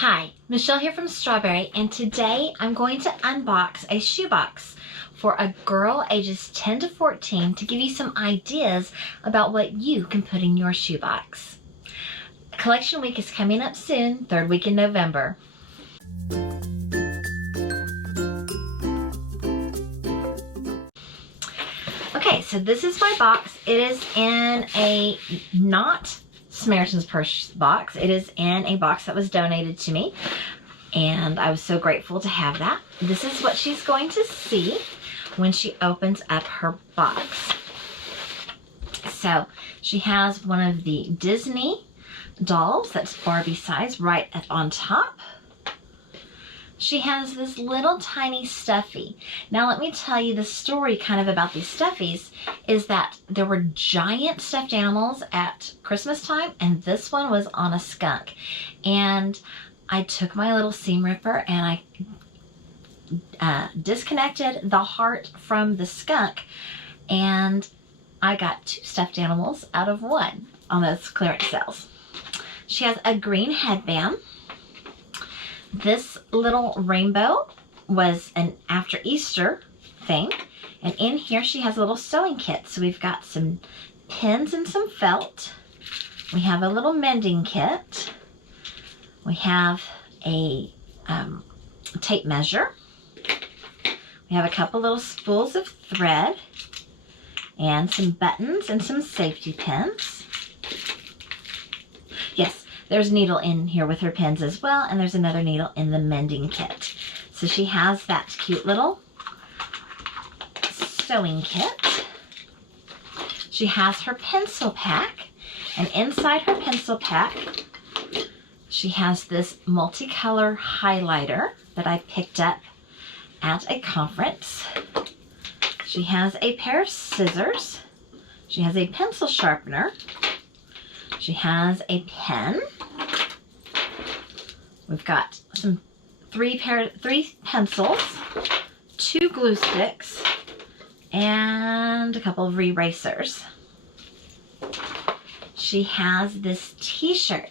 Hi, Michelle here from Straw-Bearie, and today I'm going to unbox a shoebox for a girl ages 10 to 14 to give you some ideas about what you can put in your shoebox. Collection week is coming up soon, third week in November. Okay, so this is my box. It is in a not Samaritan's Purse box. It is in a box that was donated to me, and I was so grateful to have that. This is what she's going to see when she opens up her box. So she has one of the Disney dolls that's Barbie size right up on top. She has this little tiny stuffy. Now let me tell you the story kind of about these stuffies is that there were giant stuffed animals at Christmas time, and this one was on a skunk. And I took my little seam ripper and I disconnected the heart from the skunk, and I got two stuffed animals out of one on those clearance sales. She has a green headband. This little rainbow was an after Easter thing. And in here she has a little sewing kit. So we've got some pins and some felt. We have a little mending kit. We have a tape measure. We have a couple little spools of thread and some buttons and some safety pins. Yes, there's a needle in here with her pins as well, and there's another needle in the mending kit. So she has that cute little sewing kit. She has her pencil pack, and inside her pencil pack, she has this multicolor highlighter that I picked up at a conference. She has a pair of scissors. She has a pencil sharpener. She has a pen. We've got some three pencils, 2 glue sticks, and a couple of erasers. She has this t-shirt.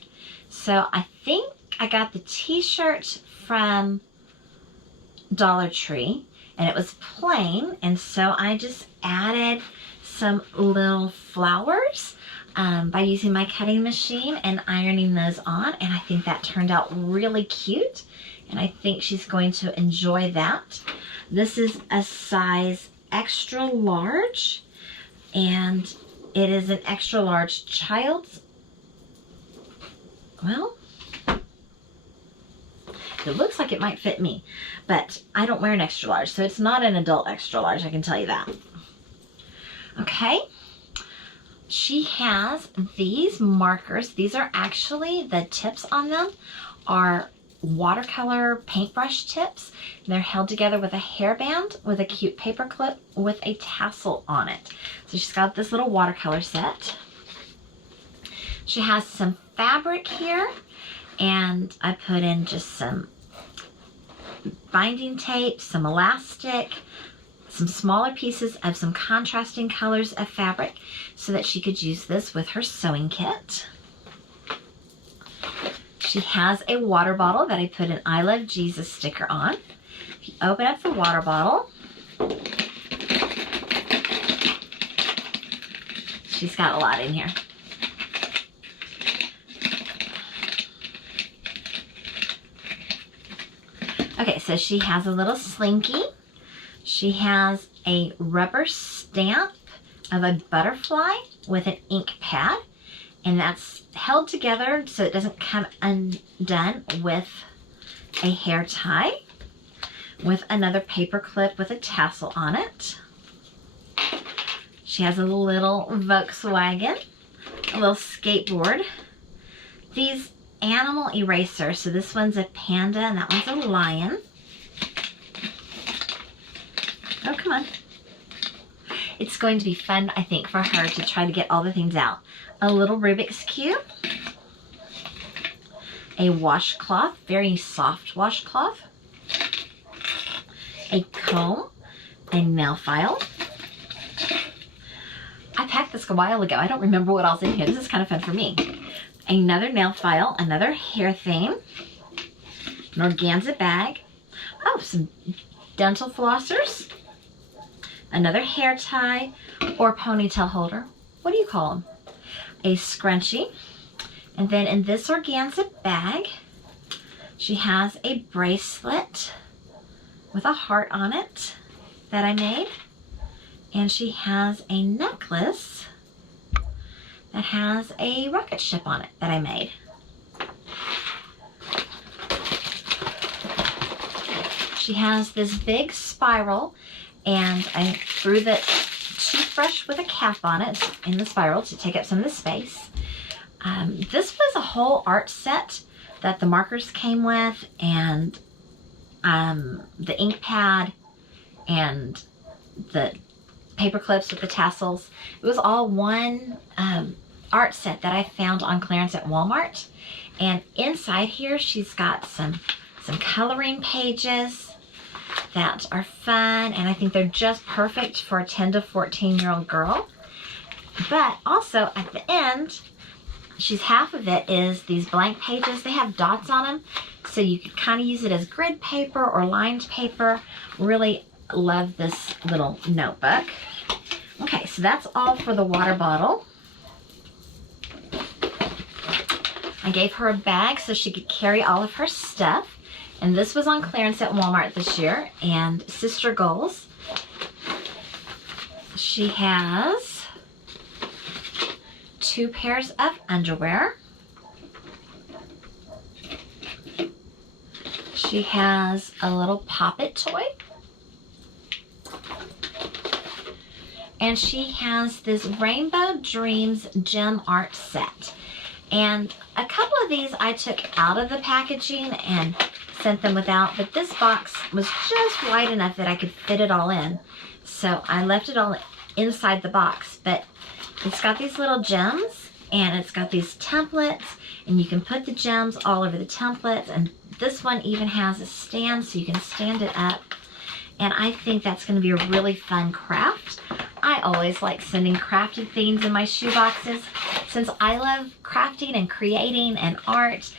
So I think I got the t-shirt from Dollar Tree, and it was plain, and so I just added some little flowers by using my cutting machine and ironing those on, and I think that turned out really cute, and I think she's going to enjoy that. This is a size extra large, and it is an extra large child's. Well, it looks like it might fit me, but I don't wear an extra large, so it's not an adult extra large, I can tell you that. Okay. She has these markers. These are actually, the tips on them are watercolor paintbrush tips. They're held together with a hairband with a cute paper clip with a tassel on it. So she's got this little watercolor set. She has some fabric here, and I put in just some binding tape, some elastic, some smaller pieces of some contrasting colors of fabric so that she could use this with her sewing kit. She has a water bottle that I put an I Love Jesus sticker on. If you open up the water bottle, she's got a lot in here. Okay, so she has a little slinky. She has a rubber stamp of a butterfly with an ink pad, and that's held together so it doesn't come undone with a hair tie, with another paper clip with a tassel on it. She has a little Volkswagen, a little skateboard, these animal erasers. So this one's a panda and that one's a lion. Oh, come on. It's going to be fun, I think, for her to try to get all the things out. A little Rubik's Cube. A washcloth, very soft washcloth. A comb. A nail file. I packed this a while ago. I don't remember what else in here. This is kind of fun for me. Another nail file, another hair theme. an organza bag. Oh, some dental flossers, another hair tie or ponytail holder. What do you call them? A scrunchie. And then in this organza bag, she has a bracelet with a heart on it that I made. And she has a necklace that has a rocket ship on it that I made. She has this big spiral, and I threw the toothbrush with a cap on it in the spiral to take up some of the space. This was a whole art set that the markers came with, and the ink pad, and the paper clips with the tassels. It was all one art set that I found on clearance at Walmart. And inside here, she's got some coloring pages that are fun, and I think they're just perfect for a 10 to 14-year-old girl. But also at the end, half of it is these blank pages. They have dots on them, so you can kind of use it as grid paper or lined paper. Really love this little notebook. Okay, so that's all for the water bottle. I gave her a bag so she could carry all of her stuff. And this was on clearance at Walmart this year. And Sister Goals. She has 2 pairs of underwear. She has a little Pop-It toy. And she has this Rainbow Dreams gem art set. And a couple of these I took out of the packaging and sent them without, but this box was just wide enough that I could fit it all in. So I left it all inside the box, but it's got these little gems, and it's got these templates, and you can put the gems all over the templates, and this one even has a stand so you can stand it up. And I think that's going to be a really fun craft. I always like sending crafted things in my shoe boxes. Since I love crafting and creating and art,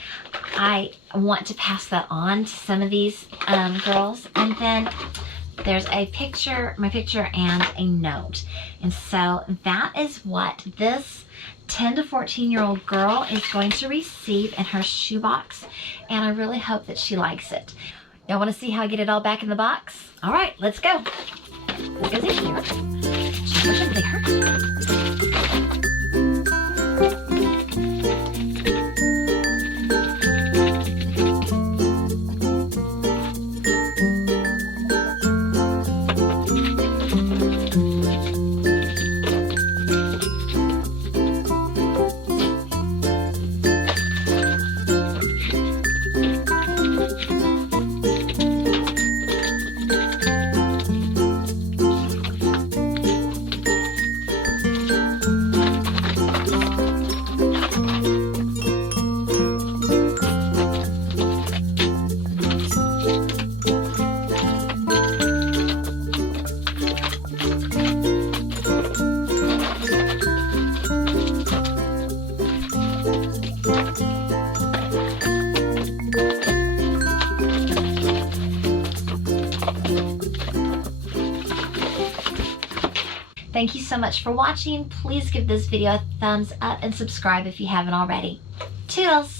I want to pass that on to some of these girls. And then there's a picture, my picture, and a note. And so that is what this 10 to 14-year-old girl is going to receive in her shoebox. And I really hope that she likes it. Y'all want to see how I get it all back in the box? All right, let's go. What goes in here? Should I push it there? Thank you so much for watching. Please give this video a thumbs up and subscribe if you haven't already. Toodles!